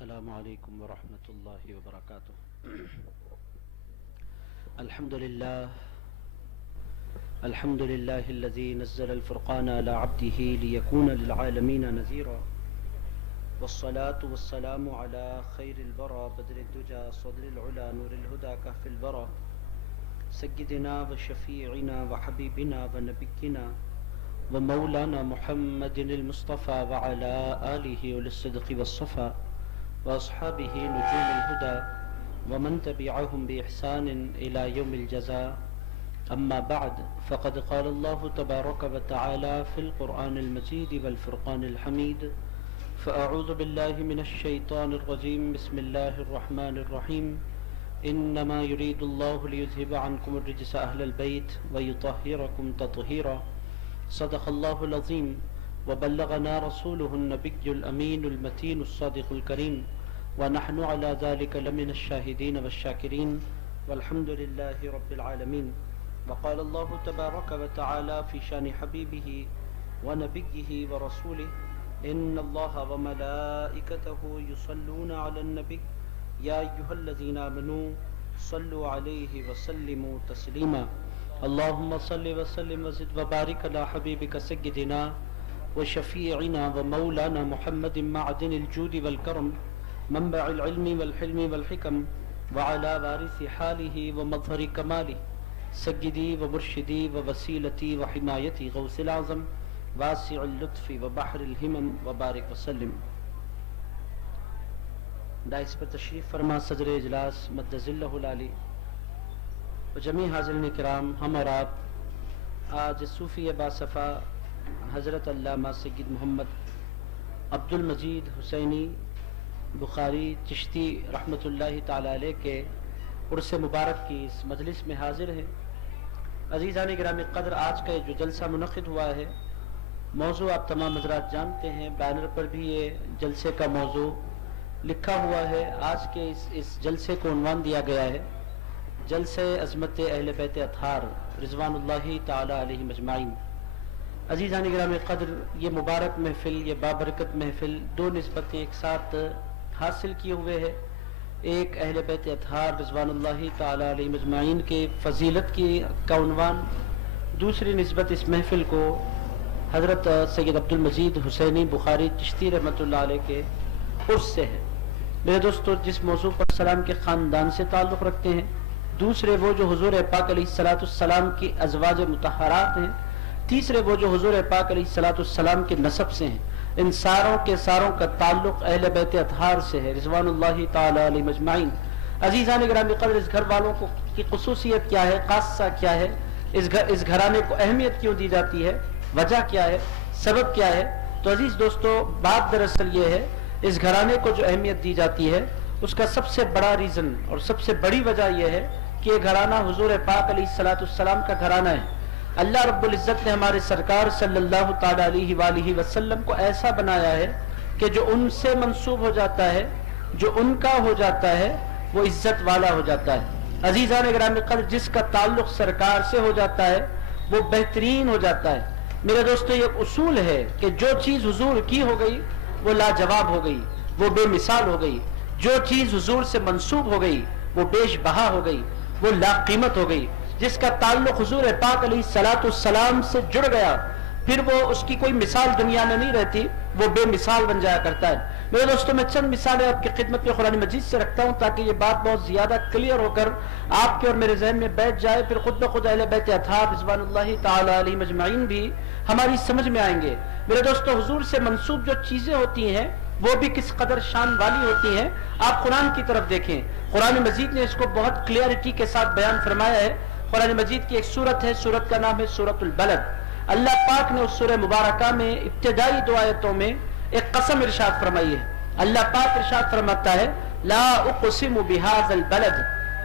السلام علیکم ورحمۃ اللہ وبرکاتہ۔ الحمد للہ الذی نزل الفرقان على عبده ليكون للعالمین نذیرا، والصلاة والسلام على خیر الورى بدر الدجى صدر العلا نور الہدى کہف الورى سیدنا وشفیعنا وحبیبنا ونبینا ومولانا محمد المصطفى وعلى آلہ للصدق والصفا واصحابہ نجوم الہدى ومن تبعهم بإحسان إلى يوم الجزاء، اما بعد فقد قال الله تبارك وتعالى في القرآن المجيد والفرقان الحميد، فأعوذ بالله من الشيطان الرجيم، بسم الله الرحمن الرحيم، إنما يريد الله ليذهب عنكم الرجس أهل البيت ويطهركم تطهيرا، صدق الله العظيم، وبلغنا رسوله النبي الأمين المتين الصادق الكريم، ونحن على ذلك لمن الشاهدين والشاكرين، والحمد لله رب العالمين۔ وقال الله تبارك وتعالى في شان حبيبه ونبيه ورسوله، إن الله وملائكته يصلون على النبي يا أيها الذين آمنوا صلوا عليه وسلموا تسليما، اللهم صل وسلم وزد وبارك على حبيبك سيدنا وشفيعنا ومولانا محمد معدن الجود والكرم، منبع العلم والحلم والحكم، وعلى وارث حاله ومظهر كماله سيدي ومرشدي ووسيلتي وحمايتي غوث الأعظم واسع اللطف وبحر الهمم، وبارك وسلم۔ دائس پر تشریف فرما صدر اجلاس مد ظلہ العالی و جمیع حاضرین کرام، ہم اور آپ آج صوفی باصفا حضرت علامہ سید محمد عبد المجید حسینی بخاری چشتی رحمۃ اللہ تعالی علیہ کے عرس مبارک کی اس مجلس میں حاضر ہیں۔ عزیزان گرامی قدر، آج کا جو جلسہ منعقد ہوا ہے، موضوع آپ تمام حضرات جانتے ہیں، بینر پر بھی یہ جلسے کا موضوع لکھا ہوا ہے۔ آج کے اس جلسے کو عنوان دیا گیا ہے جلسے عظمت اہل بیت اطہار رضوان اللہ تعالی علیہم اجمعین۔ عزیزان گرامی قدر، یہ مبارک محفل، یہ بابرکت محفل دو نسبتیں ایک ساتھ حاصل کیے ہوئے ہے۔ ایک اہل بیت اطہار رضوان اللہ تعالی علیہم اجمعین کے فضیلت کا عنوان، دوسری نسبت اس محفل کو حضرت سید عبد المجید حسینی بخاری چشتی رحمۃ اللہ علیہ کے عرس سے ہے۔ میرے دوستو، جس موضوع پر سلام کے خاندان سے تعلق رکھتے ہیں، دوسرے وہ جو حضور پاک علیہ السلام کی ازواج مطہرات ہیں، تیسرے وہ جو حضور پاک علیہ السلام کے نسب سے ہیں، ان ساروں کے ساروں کا تعلق اہل بیت اطہار سے ہے رضوان اللہ تعالی علیہم اجمعین۔ عزیزان گرامی قدر، اس گھر والوں کی خصوصیت کیا ہے، خاصہ کیا ہے، اس گھرانے کو اہمیت کیوں دی جاتی ہے، وجہ کیا ہے، سبب کیا ہے؟ تو عزیز دوستو، بات دراصل یہ ہے، اس گھرانے کو جو اہمیت دی جاتی ہے اس کا سب سے بڑا ریزن اور سب سے بڑی وجہ یہ ہے کہ یہ گھرانہ حضور پاک علیہ السلام کا گھرانہ ہے۔ اللہ رب العزت نے ہمارے سرکار صلی اللہ تعالی علیہ وآلہ وسلم کو ایسا بنایا ہے کہ جو ان سے منسوب ہو جاتا ہے، جو ان کا ہو جاتا ہے، وہ عزت والا ہو جاتا ہے۔ عزیزان گرامی قدر، جس کا تعلق سرکار سے ہو جاتا ہے وہ بہترین ہو جاتا ہے۔ میرے دوستو، یہ اصول ہے کہ جو چیز حضور کی ہو گئی وہ لاجواب ہو گئی، وہ بے مثال ہو گئی۔ جو چیز حضور سے منسوب ہو گئی وہ بیش بہا ہو گئی، وہ لا قیمت ہو گئی۔ جس کا تعلق حضور پاک علیہ السلام سے جڑ گیا، پھر وہ اس کی کوئی مثال دنیا میں نہیں رہتی، وہ بے مثال بن جایا کرتا ہے۔ میرے دوستوں، میں چند مثالیں آپ کی خدمت میں قرآن مجید سے رکھتا ہوں تاکہ یہ بات بہت زیادہ کلیئر ہو کر آپ کے اور میرے ذہن میں بیٹھ جائے، پھر خود بخود اہل بیت اطہار رضوان اللہ تعالی علیہم اجمعین بھی ہماری سمجھ میں آئیں گے۔ میرے دوستو، حضور سے منسوب جو چیزیں ہوتی ہیں وہ بھی کس قدر شان والی ہوتی ہیں۔ آپ قرآن کی طرف دیکھیں، قرآن مجید نے اس کو بہت کلیئرٹی کے ساتھ بیان فرمایا ہے۔ قرآن مجید کی ایک سورت ہے، سورت کا نام ہے سورت البلد۔ اللہ پاک نے اس سورہ مبارکہ میں ابتدائی دو آیتوں میں ایک قسم ارشاد فرمائی ہے۔ اللہ پاک ارشاد فرماتا ہے، لا اقسم بهذا البلد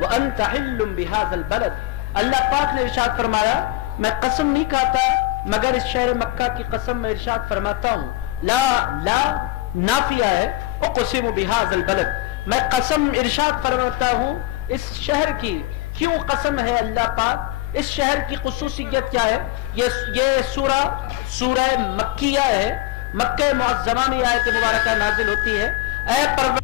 وانت حل بهذا البلد۔ اللہ پاک نے ارشاد فرمایا، میں قسم نہیں کھاتا مگر اس شہر مکہ کی قسم میں ارشاد فرماتا ہوں۔ لا نافیہ ہے، اقسم بهذا البلد، میں قسم ارشاد فرماتا ہوں اس شہر کی۔ کیوں قسم ہے اللہ پاک؟ اس شہر کی خصوصیت کیا ہے؟ یہ سورہ مکیہ ہے، مکہ معظمہ میں آیت مبارکہ نازل ہوتی ہے۔ اے پروردگار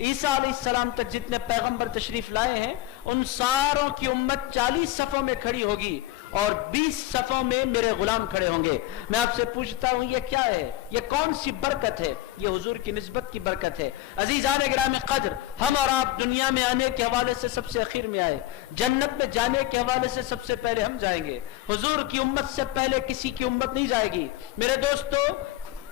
عیسیٰ علیہ السلام تک جتنے پیغمبر تشریف لائے ہیں ان ساروں کی امت 40 صفوں میں کھڑی ہوگی اور 20 صفوں میں میرے غلام کھڑے ہوں گے. میں آپ سے پوچھتا ہوں یہ کیا ہے؟ یہ کون سی برکت ہے؟ یہ حضور کی نسبت کی برکت ہے. عزیزان گرامی قدر، ہم اور آپ دنیا میں آنے کے حوالے سے سب سے اخیر میں آئے، جنت میں جانے کے حوالے سے سب سے پہلے ہم جائیں گے. حضور کی امت سے پہلے کسی کی امت نہیں جائے گی. میرے دوستو،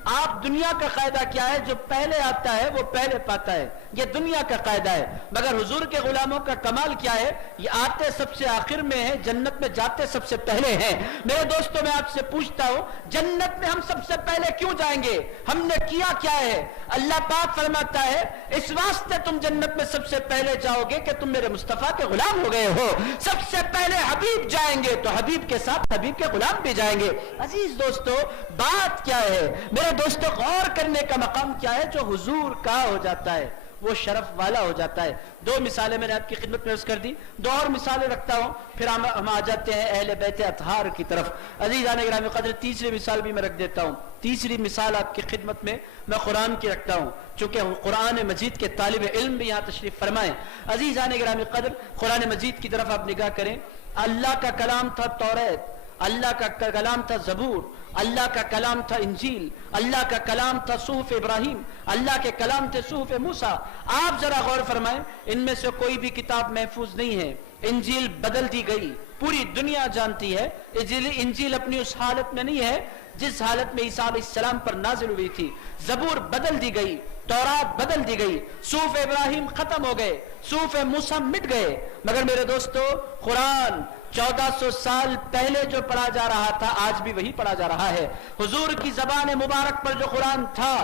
آپ دنیا کا قاعدہ کیا ہے؟ جو پہلے آتا ہے وہ پہلے پاتا ہے، یہ دنیا کا قاعدہ ہے. مگر حضور کے غلاموں کا کمال کیا ہے؟ یہ آتے سب سے آخر میں ہیں، جنت میں جاتے سب سے پہلے ہیں. میرے دوستوں، میں آپ سے پوچھتا ہوں جنت میں ہم سب سے پہلے کیوں جائیں گے؟ ہم نے کیا کیا ہے؟ اللہ پاک فرماتا ہے اس واسطے تم جنت میں سب سے پہلے جاؤ گے کہ تم میرے مصطفیٰ کے غلام ہو گئے ہو. سب سے پہلے حبیب جائیں گے تو حبیب کے ساتھ حبیب کے غلام بھی جائیں گے. عزیز دوستو، بات کیا ہے؟ میرے دوستو، غور کرنے کا مقام کیا ہے؟ جو حضور کا ہو جاتا ہے وہ شرف والا ہو جاتا ہے. 2 مثالیں میں نے آپ کی خدمت میں عرض کر دی، 2 اور مثالیں رکھتا ہوں، پھر ہم آ جاتے ہیں اہل بیت اطہار کی طرف. عزیزان گرامی قدر، تیسری مثال بھی میں رکھ دیتا ہوں. تیسری مثال آپ کی خدمت میں قرآن کی رکھتا ہوں، چونکہ قرآن مجید کے طالب علم بھی یہاں تشریف فرمائیں. عزیزان گرامی قدر، قرآن مجید کی طرف آپ نگاہ کریں. اللہ کا کلام تھا توریت، اللہ کا کلام تھا زبور، اللہ کا کلام تھا انجیل، اللہ کا کلام تھا صحف ابراہیم، اللہ کے کلام تھے صحف موسیٰ. آپ ذرا غور فرمائیں، ان میں سے کوئی بھی کتاب محفوظ نہیں ہے. انجیل بدل دی گئی، پوری دنیا جانتی ہے. انجیل اپنی اس حالت میں نہیں ہے جس حالت میں عیسیٰ علیہ السلام پر نازل ہوئی تھی. زبور بدل دی گئی، تورات بدل دی گئی، صحف ابراہیم ختم ہو گئے، صحف موسیٰ مٹ گئے. مگر میرے دوستو، قرآن 1400 سال پہلے جو پڑھا جا رہا تھا آج بھی وہی پڑھا جا رہا ہے. حضور کی زبان مبارک پر جو قرآن تھا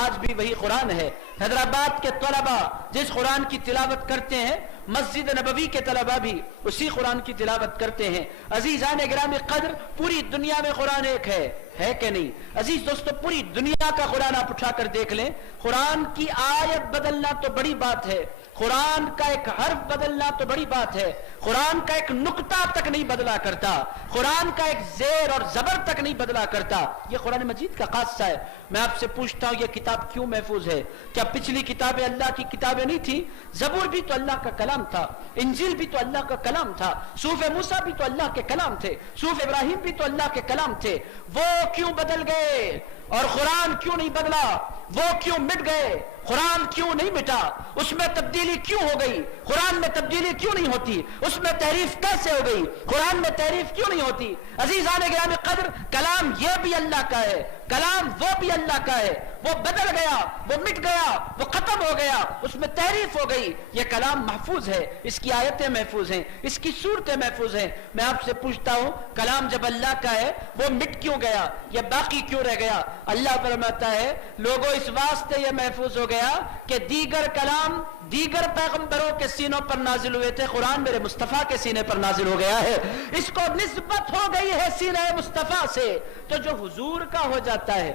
آج بھی وہی قرآن ہے. حیدرآباد کے طلباء جس قرآن کی تلاوت کرتے ہیں، مسجد نبوی کے طلباء بھی اسی قرآن کی تلاوت کرتے ہیں. عزیزان گرامی قدر، پوری دنیا میں قرآن ایک ہے کہ نہیں؟ عزیز دوستو، پوری دنیا کا قرآن آپ اٹھا کر دیکھ لیں، قرآن کی آیت بدلنا تو بڑی بات ہے، قرآن کا ایک حرف بدلنا تو بڑی بات ہے، قرآن کا ایک نقطہ تک نہیں بدلا کرتا، قرآن کا ایک زیر اور زبر تک نہیں بدلا کرتا. یہ قرآن مجید کا خاصہ ہے. میں آپ سے پوچھتا ہوں یہ کتاب کیوں محفوظ ہے؟ کیا پچھلی کتابیں اللہ کی کتابیں نہیں تھی؟ زبور بھی تو اللہ کا کلام تھا، انجیل بھی تو اللہ کا کلام تھا، صحف موسیٰ بھی تو اللہ کے کلام تھے، صحف ابراہیم بھی تو اللہ کے کلام تھے. وہ کیوں بدل گئے اور قرآن کیوں نہیں بدلا؟ وہ کیوں مٹ گئے؟ قرآن کیوں نہیں مٹا؟ اس میں تبدیلی کیوں ہو گئی؟ قرآن میں تبدیلی کیوں نہیں ہوتی؟ اس میں تحریف کیسے ہو گئی؟ قرآن میں تحریف کیوں نہیں ہوتی؟ عزیزان گرامی قدر، کلام یہ بھی اللہ کا ہے، کلام وہ بھی اللہ کا ہے. وہ بدل گیا، وہ مٹ گیا، وہ ختم ہو گیا، اس میں تحریف ہو گئی. یہ کلام محفوظ ہے، اس کی آیتیں محفوظ ہیں، اس کی صورتیں محفوظ ہیں. میں آپ سے پوچھتا ہوں کلام جب اللہ کا ہے وہ مٹ کیوں گیا؟ یہ باقی کیوں رہ گیا؟ اللہ فرماتا ہے لوگوں اس واسطے یہ محفوظ ہو گیا کہ دیگر کلام دیگر پیغمبروں کے سینوں پر نازل ہوئے تھے، قرآن میرے مصطفیٰ کے سینے پر نازل ہو گیا ہے، اس کو نسبت ہو گئی ہے سینہ مصطفیٰ سے. تو جو حضور کا ہو جاتا ہے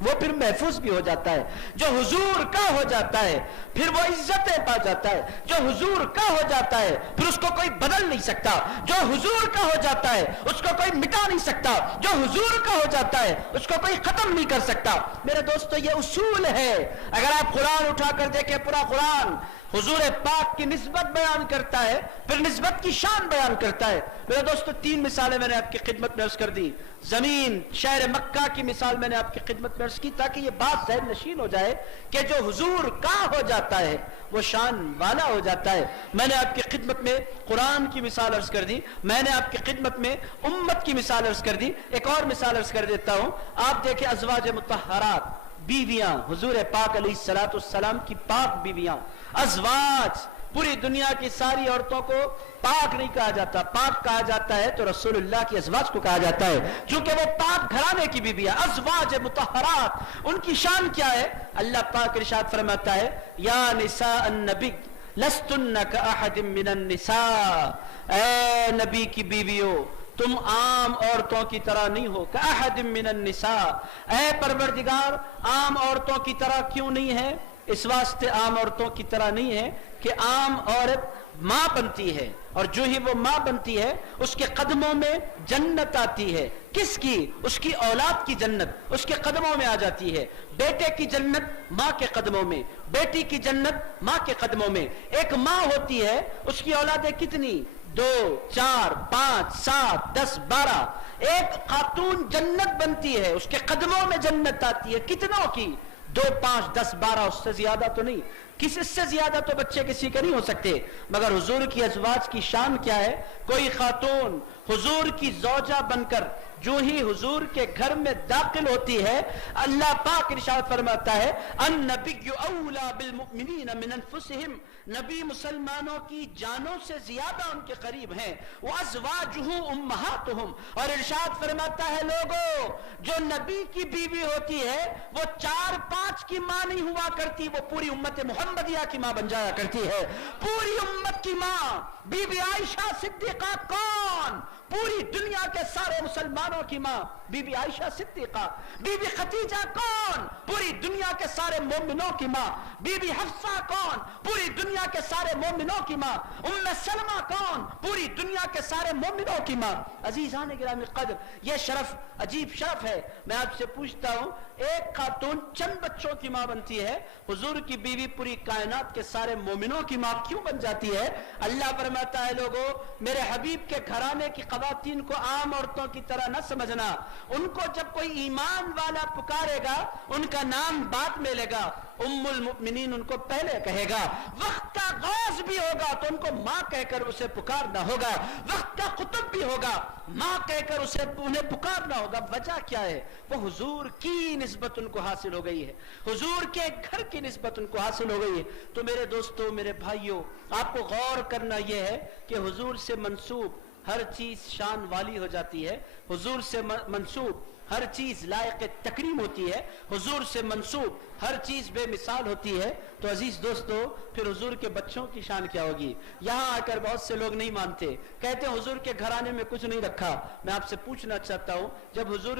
وہ پھر محفوظ بھی ہو جاتا ہے، جو حضور کا ہو جاتا ہے پھر وہ عزتیں پا جاتا ہے، جو حضور کا ہو جاتا ہے پھر اس کو کوئی بدل نہیں سکتا، جو حضور کا ہو جاتا ہے اس کو کوئی مٹا نہیں سکتا، جو حضور کا ہو جاتا ہے اس کو کوئی ختم نہیں کر سکتا. میرے دوستو، یہ اصول ہے. اگر آپ قرآن اٹھا کر دیکھیں، پورا قرآن حضور پاک کی نسبت بیان کرتا ہے، پھر نسبت کی شان بیان کرتا ہے. میرے دوستو، 3 مثالیں میں نے آپ کی خدمت میں عرض کر دی. زمین شہر مکہ کی مثال میں نے آپ کی خدمت میں عرض کی تاکہ یہ بات ذہن نشین ہو جائے کہ جو حضور کا ہو جاتا ہے وہ شان والا ہو جاتا ہے. میں نے آپ کی خدمت میں قرآن کی مثال عرض کر دی، میں نے آپ کی خدمت میں امت کی مثال عرض کر دی. ایک اور مثال عرض کر دیتا ہوں. آپ دیکھیں ازواج مطہرات، بیویاں، حضور پاک علیہ السلام کی پاک بیویاں. ازواج، پوری دنیا کی ساری عورتوں کو پاک نہیں کہا جاتا، پاک کہا جاتا ہے تو رسول اللہ کی ازواج کو کہا جاتا ہے کیونکہ وہ پاک گھرانے کی بیوی ہے. ازواج مطہرات، ان کی شان کیا ہے؟ اللہ پاک ارشاد فرماتا ہے یا نساء النبی لستن کاحد من النساء، اے نبی کی بیویوں تم عام عورتوں کی طرح نہیں ہو. کاحد من النساء، اے پروردگار عام عورتوں کی طرح کیوں نہیں ہے؟ اس واسطے عام عورتوں کی طرح نہیں ہے کہ عام عورت ماں بنتی ہے اور جو ہی وہ ماں بنتی ہے اس کے قدموں میں جنت آتی ہے. کس کی؟ اس کی اولاد کی جنت اس کے قدموں میں آ جاتی ہے. بیٹے کی جنت ماں کے قدموں میں، بیٹی کی جنت ماں کے قدموں میں. ایک ماں ہوتی ہے، اس کی اولادیں کتنی؟ 2 4 5 7 10 12. ایک خاتون جنت بنتی ہے، اس کے قدموں میں جنت آتی ہے. کتنوں کی؟ 2 5 10 12. اس سے زیادہ تو نہیں. اس سے زیادہ تو بچے کسی کے نہیں ہو سکتے. مگر حضور کی ازواج کی شان کیا ہے؟ کوئی خاتون حضور کی زوجہ بن کر جو ہی حضور کے گھر میں داخل ہوتی ہے، اللہ پاک ارشاد فرماتا ہے النبی اولا بالمؤمنین من انفسہم، نبی مسلمانوں کی جانوں سے زیادہ ان کے قریب ہیں. وازواجہ امہاتہم، اور ارشاد فرماتا ہے لوگوں جو نبی کی بیوی ہوتی ہے وہ 4 5 کی ماں نہیں ہوا کرتی، وہ پوری امت محمدیہ کی ماں بن جایا کرتی ہے. پوری امت کی ماں بی بی عائشہ صدیقہ کون؟ پوری دنیا کے سارے مسلمانوں کی ماں Bibi Bibi Aisha Siddiqa. Bibi Bibi Khadija کون؟ پوری دنیا کے سارے مومنوں کی ماں. بی بی حفصہ کون؟ پوری دنیا کے سارے مومنوں کی ماں. ام سلمہ کون؟ پوری دنیا کے سارے مومنوں کی ماں. عزیزان گرامی قدر، یہ شرف عجیب شرف ہے. میں آپ سے پوچھتا ہوں، ایک خاتون چند بچوں کی ماں بنتی ہے، حضور کی بیوی پوری کائنات کے سارے مومنوں کی ماں کیوں بن جاتی ہے؟ اللہ فرماتا ہے لوگوں میرے حبیب کے گھرانے کی خواتین کو عام عورتوں کی طرح نہ سمجھنا. ان کو جب کوئی ایمان والا پکارے گا ان کا نام بعد میں لے گا. ام المؤمنین ان کو پہلے کہے گا. وقت کا غوث بھی ہوگا تو ان کو ماں کہہ کر اسے پکارنا ہوگا. وقت کا قطب بھی ہوگا، ماں کہہ کر انہیں پکارنا ہوگا. وجہ کیا ہے؟ وہ حضور کی نسبت ان کو حاصل ہو گئی ہے، حضور کے گھر کی نسبت ان کو حاصل ہو گئی ہے. تو میرے دوستو، میرے بھائیوں، آپ کو غور کرنا یہ ہے کہ حضور سے منسوب ہر چیز شان والی ہو جاتی ہے. حضور سے منسوب ہر چیز لائق تکریم ہوتی ہے. حضور سے منسوب ہر چیز بے مثال ہوتی ہے. تو عزیز دوستو، پھر حضور کے بچوں کی شان کیا ہوگی؟ یہاں آ کر بہت سے لوگ نہیں مانتے، کہتے ہیں حضور کے گھرانے میں کچھ نہیں رکھا. میں آپ سے پوچھنا چاہتا ہوں، جب حضور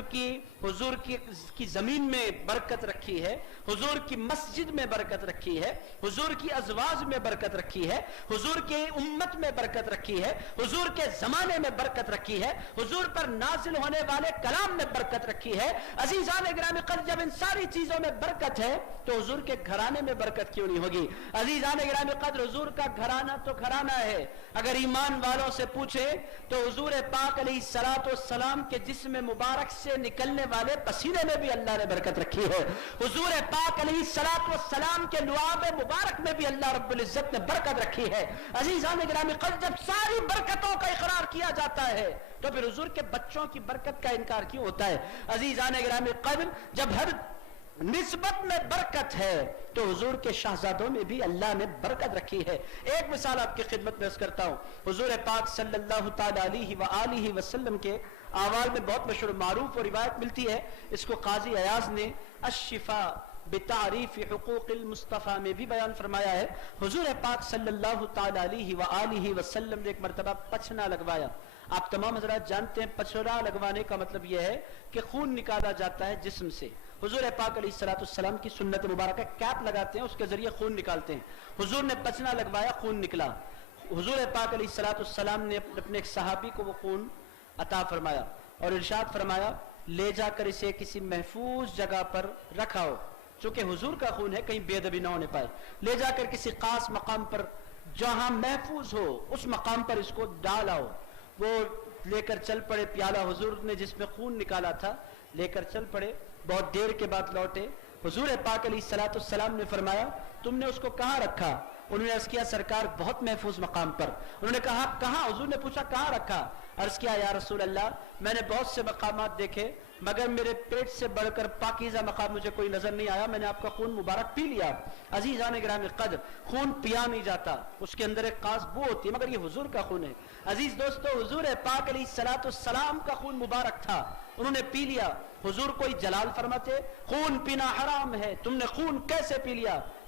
کی زمین میں برکت رکھی ہے، حضور کی مسجد میں برکت رکھی ہے، حضور کی ازواج میں برکت رکھی ہے، حضور کی امت میں برکت رکھی ہے، حضور کے زمانے میں برکت رکھی ہے، حضور پر نازل ہونے والے کلام میں برکت رکھی ہے. عزیزان گرامی قدر، جب ان ساری چیزوں میں برکت ہے تو حضور کے گھرانے میں برکت کیوں نہیں ہوگی؟ عزیزان گرامی قدر، حضور کا گھرانہ تو گھرانہ ہے. اگر ایمان والوں سے پوچھے تو حضور پاک علیہ الصلوۃ والسلام کے جسم مبارک سے نکلنے والے پسینے میں بھی اللہ نے برکت رکھی ہے. حضور پاک علیہ الصلوۃ والسلام کے لعاب مبارک میں بھی اللہ رب العزت نے برکت رکھی ہے. عزیزان گرامی قدر، جب ساری برکتوں کا اقرار کیا جاتا ہے تو پھر حضور کے بچوں کی برکت کا انکار کیوں ہوتا ہے؟ عزیزان گرامی قدر، جب ہر نسبت میں برکت ہے تو حضور کے شہزادوں میں بھی اللہ نے برکت رکھی ہے. ایک مثال آپ کی خدمت میں عرض کرتا ہوں. حضور پاک صلی اللہ تعالی علیہ وآلہ وسلم کے اعمال میں بہت مشہور معروف اور روایت ملتی ہے، اس کو قاضی ایاز نے الشفاء بتعریف حقوق المصطفیٰ میں بھی بیان فرمایا ہے. حضور پاک صلی اللہ تعالی علیہ وآلہ وسلم نے ایک مرتبہ پچھنا لگوایا. آپ تمام حضرات جانتے ہیں پچھڑا لگوانے کا مطلب یہ ہے کہ خون نکالا جاتا ہے جسم سے. حضور پاک علیہ الصلوۃ والسلام کی سنت مبارکہ کیپ لگاتے ہیں، اس کے ذریعے خون نکالتے ہیں. حضور نے پچھنا لگوایا، خون نکلا. حضور پاک علیہ الصلوۃ والسلام نے اپنے ایک صحابی کو وہ خون عطا فرمایا اور ارشاد فرمایا لے جا کر اسے کسی محفوظ جگہ پر رکھاؤ. چونکہ حضور کا خون ہے، کہیں بے ادبی نہ ہونے پائے. لے جا کر کسی خاص مقام پر جہاں محفوظ ہو اس مقام پر اس کو ڈالاؤ. وہ لے کر چل پڑے. پیالہ حضور نے جس میں خون نکالا تھا لے کر چل پڑے. بہت دیر کے بعد لوٹے. حضور پاک علیہ الصلوۃ والسلام نے فرمایا تم نے اس کو کہاں رکھا؟ انہوں نے عرض کیا سرکار بہت محفوظ مقام پر. انہوں نے کہا کہاں؟ حضور نے پوچھا کہاں رکھا؟ عرض کیا یا رسول اللہ میں نے بہت سے مقامات دیکھے مگر میرے پیٹ سے بڑھ کر پاکیزہ مقام مجھے کوئی نظر نہیں آیا، میں نے آپ کا خون مبارک پی لیا. عزیزان گرامی قدر، خون پیا نہیں جاتا، اس کے اندر ایک خاص بو ہوتی ہے، مگر یہ حضور کا خون ہے. عزیز دوستو، حضور پاک علیہ الصلوۃ والسلام کا خون مبارک تھا، انہوں نے پی لیا. حضور کوئی جلال فرماتے خون پینا حرام ہے، تم نے خون کیسے پی لیا؟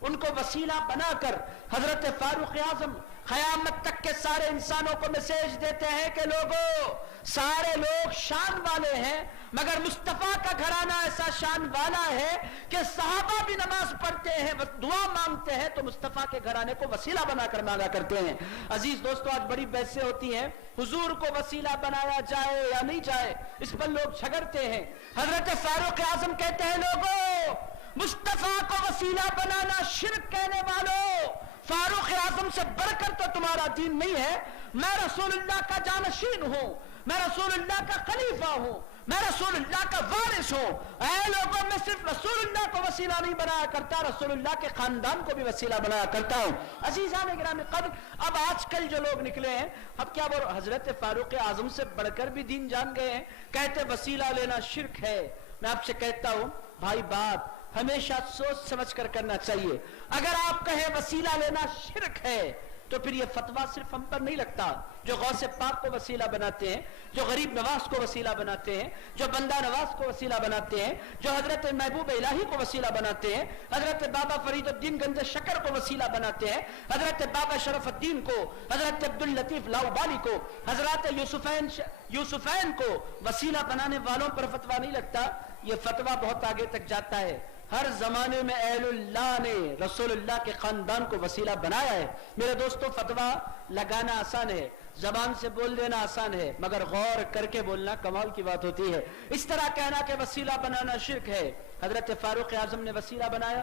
ان کو وسیلہ بنا کر حضرت فاروق اعظم قیامت تک کے سارے انسانوں کو میسج دیتے ہیں کہ لوگوں، سارے لوگ شان والے ہیں مگر مصطفیٰ کا گھرانہ ایسا شان والا ہے کہ صحابہ بھی نماز پڑھتے ہیں، دعا مانگتے ہیں تو مصطفیٰ کے گھرانے کو وسیلہ بنا کر مانگا کرتے ہیں۔ عزیز دوستو، آج بڑی بحثیں ہوتی ہیں حضور کو وسیلہ بنایا جائے یا نہیں جائے، اس پر لوگ جھگڑتے ہیں۔ حضرت فاروق اعظم کہتے ہیں لوگوں، مصطفیٰ کو وسیلہ بنانا شرک کہنے والوں، فاروق اعظم سے بڑھ کر تو تمہارا دین نہیں ہے۔ میں رسول اللہ کا جانشین ہوں، میں رسول اللہ کا خلیفہ ہوں، میں رسول اللہ کا وارث ہوں۔ اے لوگوں، میں صرف رسول اللہ کو وسیلہ نہیں بنایا کرتا، رسول اللہ کے خاندان کو بھی وسیلہ بنایا کرتا ہوں۔ عزیزان گرامی قدر، اب آج کل جو لوگ نکلے ہیں، اب کیا وہ حضرت فاروق اعظم سے بڑھ کر بھی دین جان گئے ہیں؟ کہتے وسیلہ لینا شرک ہے۔ میں آپ سے کہتا ہوں بھائی، بات ہمیشہ سوچ سمجھ کر کرنا چاہیے۔ اگر آپ کہیں وسیلہ لینا شرک ہے تو پھر یہ فتویٰ صرف ہم پر نہیں لگتا۔ جو غوث پاک کو وسیلہ بناتے ہیں، جو غریب نواز کو وسیلہ بناتے ہیں، جو بندہ نواز کو وسیلہ بناتے ہیں، جو حضرت محبوب الہی کو وسیلہ بناتے ہیں، حضرت بابا فرید الدین گنج شکر کو وسیلہ بناتے ہیں، حضرت بابا شرف الدین کو، حضرت عبداللطیف لاؤبالی کو، حضرت یوسفین کو وسیلہ بنانے والوں پر فتویٰ نہیں لگتا۔ یہ فتویٰ بہت آگے تک جاتا ہے۔ ہر زمانے میں اہل اللہ نے رسول اللہ کے خاندان کو وسیلہ بنایا ہے۔ میرے دوستو، فتویٰ لگانا آسان ہے، زبان سے بول دینا آسان ہے، مگر غور کر کے بولنا کمال کی بات ہوتی ہے۔ اس طرح کہنا کہ وسیلہ بنانا شرک ہے۔ حضرت فاروق اعظم نے وسیلہ بنایا،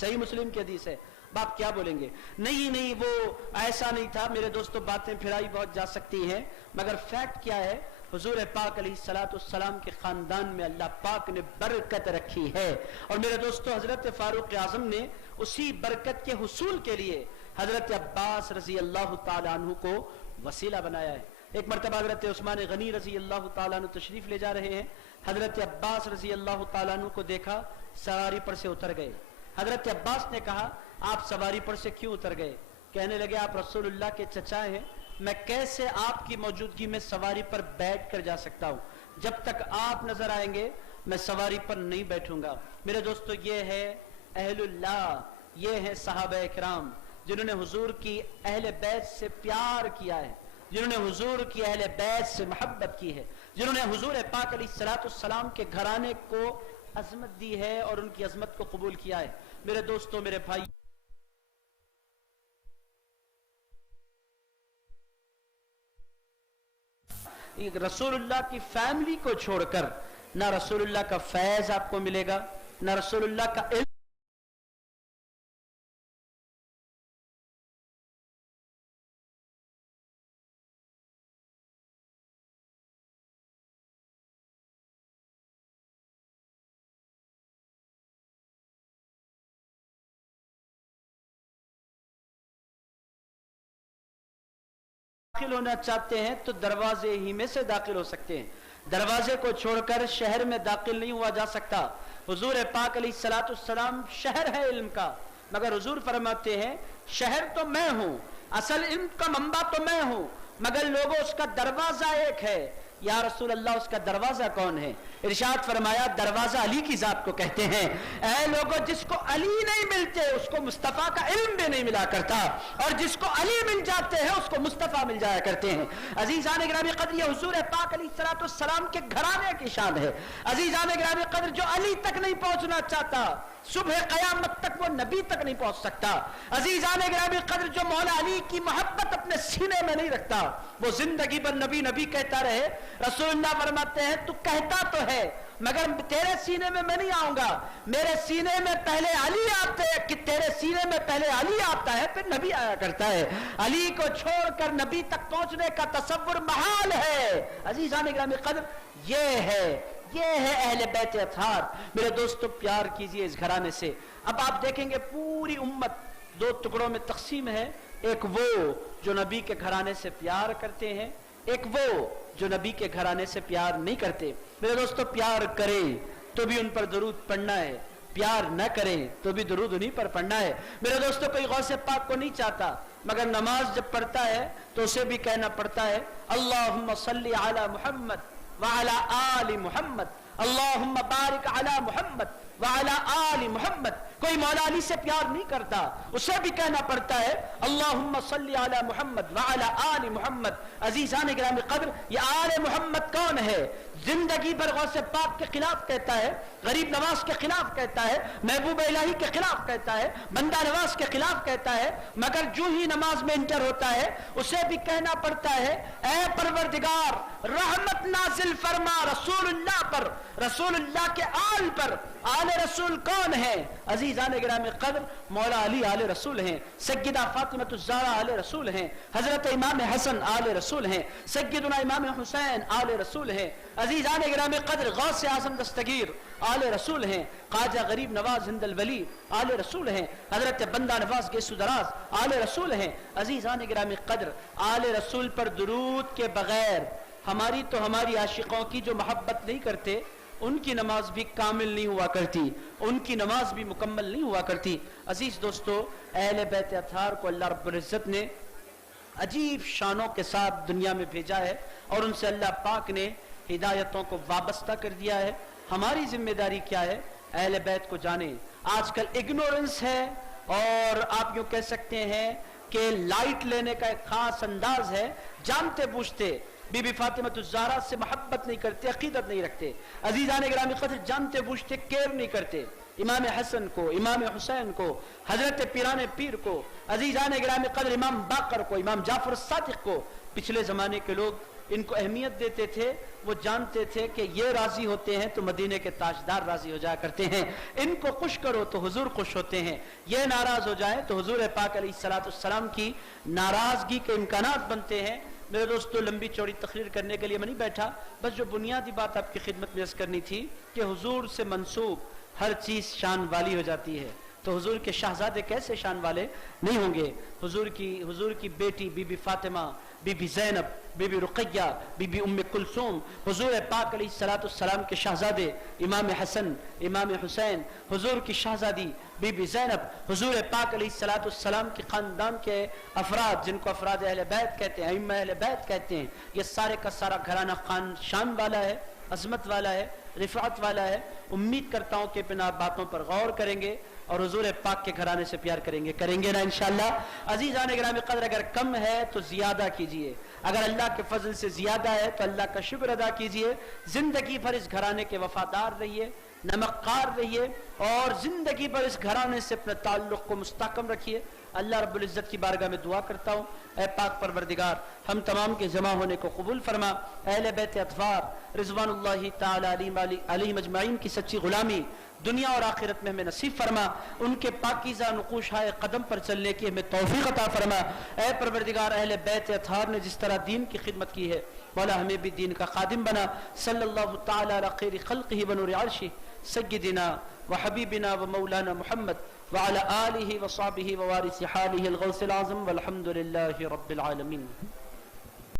صحیح مسلم کی حدیث ہے۔ باپ کیا بولیں گے؟ نہیں وہ ایسا نہیں تھا۔ میرے دوستو، باتیں پھرائی بہت جا سکتی ہیں، مگر فیکٹ کیا ہے؟ حضور پاک علیہ السلام کے خاندان میں اللہ پاک نے برکت رکھی ہے، اور میرے دوستو حضرت فاروق اعظم نے اسی برکت کے حصول کے لیے حضرت عباس رضی اللہ تعالیٰ عنہ کو وسیلہ بنایا ہے۔ ایک مرتبہ حضرت عثمان غنی رضی اللہ تعالیٰ عنہ تشریف لے جا رہے ہیں، حضرت عباس رضی اللہ تعالیٰ عنہ کو دیکھا، سواری پر سے اتر گئے۔ حضرت عباس نے کہا آپ سواری پر سے کیوں اتر گئے؟ کہنے لگے آپ رسول اللہ کے چچا ہیں، میں کیسے آپ کی موجودگی میں سواری پر بیٹھ کر جا سکتا ہوں؟ جب تک آپ نظر آئیں گے میں سواری پر نہیں بیٹھوں گا۔ میرے دوستو، یہ ہے اہل اللہ، یہ ہے صحابہ اکرام جنہوں نے حضور کی اہل بیت سے پیار کیا ہے، جنہوں نے حضور کی اہل بیت سے محبت کی ہے، جنہوں نے حضور پاک علیہ السلام کے گھرانے کو عظمت دی ہے اور ان کی عظمت کو قبول کیا ہے۔ میرے دوستو، میرے بھائی، رسول اللہ کی فیملی کو چھوڑ کر نہ رسول اللہ کا فیض آپ کو ملے گا، نہ رسول اللہ کا علم۔ داخل ہونا چاہتے ہیں تو دروازے ہی میں سے داخل ہو سکتے ہیں، دروازے کو چھوڑ کر شہر میں داخل نہیں ہوا جا سکتا۔ حضور پاک علیہ السلام شہر ہے علم کا، مگر حضور فرماتے ہیں شہر تو میں ہوں، اصل علم کا منبع تو میں ہوں، مگر لوگوں اس کا دروازہ ایک ہے۔ یا رسول اللہ، اس کا دروازہ کون ہے؟ ارشاد فرمایا دروازہ علی کی ذات کو کہتے ہیں۔ اے لوگوں، جس کو علی نہیں ملتے اس کو مصطفیٰ کا علم بھی نہیں ملا کرتا، اور جس کو علی مل جاتے ہیں اس کو مصطفیٰ مل جایا کرتے ہیں۔ عزیزان گرامی قدر، یہ حضور پاک علیہ السلام کے گھرانے کی شان ہے۔ عزیزان گرامی قدر، جو علی تک نہیں پہنچنا چاہتا صبح قیامت تک وہ نبی تک نہیں پہنچ سکتا۔ عزیزان گرامی قدر، جو مولا علی کی محبت اپنے سینے میں نہیں رکھتا وہ زندگی بھر نبی نبی کہتا رہے۔ رسول اللہ فرماتے ہیں تو کہتا تو ہے مگر تیرے سینے میں نہیں آؤں گا، میرے سینے میں پہلے علی آتے ہیں، کہ تیرے سینے میں پہلے علی آتا ہے پھر نبی آیا کرتا ہے۔ علی کو چھوڑ کر نبی تک پہنچنے کا تصور محال ہے۔ عزیزان گرامی قدر، یہ ہے اہل بیت اطہار۔ میرے دوستو، پیار کیجئے اس گھرانے سے۔ اب آپ دیکھیں گے پوری امت دو ٹکڑوں میں تقسیم ہے، ایک وہ جو نبی کے گھرانے سے پیار کرتے ہیں، ایک وہ جو نبی کے گھرانے سے پیار نہیں کرتے۔ میرے دوستو، پیار کریں تو بھی ان پر درود پڑھنا ہے، پیار نہ کریں تو بھی درود انہیں پر پڑھنا ہے۔ میرے دوستو، کوئی غوث پاک کو نہیں چاہتا، مگر نماز جب پڑھتا ہے تو اسے بھی کہنا پڑتا ہے اللہم صلی علی محمد وعلی آل محمد، اللہم بارک علی محمد وعلی آل محمد۔ کوئی مولا علی سے پیار نہیں کرتا، اسے بھی کہنا پڑتا ہے اللہم صلی علی محمد وعلی آل محمد۔ عزیزان گرامی قدر، یہ آل محمد کون ہے؟ زندگی بھر غوث پاک کے خلاف کہتا ہے، غریب نواز کے خلاف کہتا ہے، محبوب الہی کے خلاف کہتا ہے، بندہ نواز کے خلاف کہتا ہے، مگر جو ہی نماز میں انٹر ہوتا ہے اسے بھی کہنا پڑتا ہے اے پروردگار رحمت نازل فرما رسول اللہ پر، رسول اللہ کے آل پر۔ آل رسول کون ہے؟ عزیزان گرامی قدر، مولا علی آل رسول ہیں، سیدہ فاطمۃ الزہرا آل رسول ہیں، حضرت امام حسن آل رسول ہیں، سیدنا امام حسین آل رسول ہیں، عزیزان گرامی قدر غوث اعظم دستگیر آل رسول ہیں، خواجہ غریب نواز ہند الولی آل رسول ہیں، حضرت بندہ نواز گیسو دراز آل رسول ہیں۔ عزیزان گرامی قدر، آل رسول پر درود کے بغیر ہماری تو ہماری عاشقوں کی جو محبت نہیں کرتے ان کی نماز بھی کامل نہیں ہوا کرتی، ان کی نماز بھی مکمل نہیں ہوا کرتی۔ عزیز دوستو، اہل بیت اطہار کو اللہ رب العزت نے عجیب شانوں کے ساتھ دنیا میں بھیجا ہے اور ان سے اللہ پاک نے ہدایتوں کو وابستہ کر دیا ہے۔ ہماری ذمہ داری کیا ہے؟ اہل بیت کو جانیں۔ آج کل اگنورنس ہے اور آپ یوں کہہ سکتے ہیں کہ لائٹ لینے کا ایک خاص انداز ہے، جانتے بوجھتے بی بی فاطمۃ الزہرا سے محبت نہیں کرتے، عقیدت نہیں رکھتے، عزیزان گرامی قدر جانتے بوجھتے کیئر نہیں کرتے امام حسن کو، امام حسین کو، حضرت پیران پیر کو، عزیزان گرامی قدر امام باقر کو، امام جعفر الصادق کو۔ پچھلے زمانے کے لوگ ان کو اہمیت دیتے تھے، وہ جانتے تھے کہ یہ راضی ہوتے ہیں تو مدینے کے تاجدار راضی ہو جایا کرتے ہیں، ان کو خوش کرو تو حضور خوش ہوتے ہیں، یہ ناراض ہو جائیں تو حضور پاک علیہ السلام کی ناراضگی کے امکانات بنتے ہیں۔ میرے دوستو، لمبی چوڑی تقریر کرنے کے لیے میں نہیں بیٹھا، بس جو بنیادی بات آپ کی خدمت میں عرض کرنی تھی کہ حضور سے منسوب ہر چیز شان والی ہو جاتی ہے، تو حضور کے شہزادے کیسے شان والے نہیں ہوں گے؟ حضور کی بیٹی Bibi Bibi Fatima, Bibi Bibi Zainab, Bibi Bibi Ruqayya, Bibi Bibi Umm Kulthum, حضور پاک علیہ السلام کے شہزادے امام حسن، امام حسین، حضور کی شہزادی بی بی زینب، حضور پاک علیہ السلام کے خاندان کے افراد جن کو افراد اہل بیت کہتے ہیں، ائمہ اہل بیت کہتے ہیں، یہ سارے کا سارا گھرانہ خان شان والا ہے، عظمت والا ہے، رفعت والا ہے۔ امید کرتا ہوں کہ اپنا باتوں پر غور کریں گے اور حضور پاک کے گھرانے سے پیار کریں گے نا انشاءاللہ۔ عزیزان گرامی قدر، اگر کم ہے تو زیادہ کیجئے، اگر اللہ کے فضل سے زیادہ ہے تو اللہ کا شکر ادا کیجئے، زندگی بھر اس گھرانے کے وفادار رہیے، نمکار رہیے اور زندگی بھر اس گھرانے سے اپنے تعلق کو مستحکم رکھیے۔ اللہ رب العزت کی بارگاہ میں دعا کرتا ہوں، اے پاک پروردگار ہم تمام کے جمع ہونے کو قبول فرما، اہل بیت اطہار رضوان اللہ تعالی علیہم اجمعین کی سچی غلامی دنیا اور آخرت میں ہمیں نصیب فرما، ان کے پاکیزہ نقوش ہائے قدم پر چلنے کی ہمیں توفیق عطا فرما۔ اے پروردگار، اہل بیت اطہار نے جس طرح دین کی خدمت کی ہے مولا ہمیں بھی دین کا خادم بنا۔ صلی اللہ تعالی علی خیر خلقہ ونور عرشہ سیدنا وحبیبنا ومولانا محمد وعلى آلہ وصحبہ ووارث حالہ الغوث العظم والحمد للہ رب العالمین۔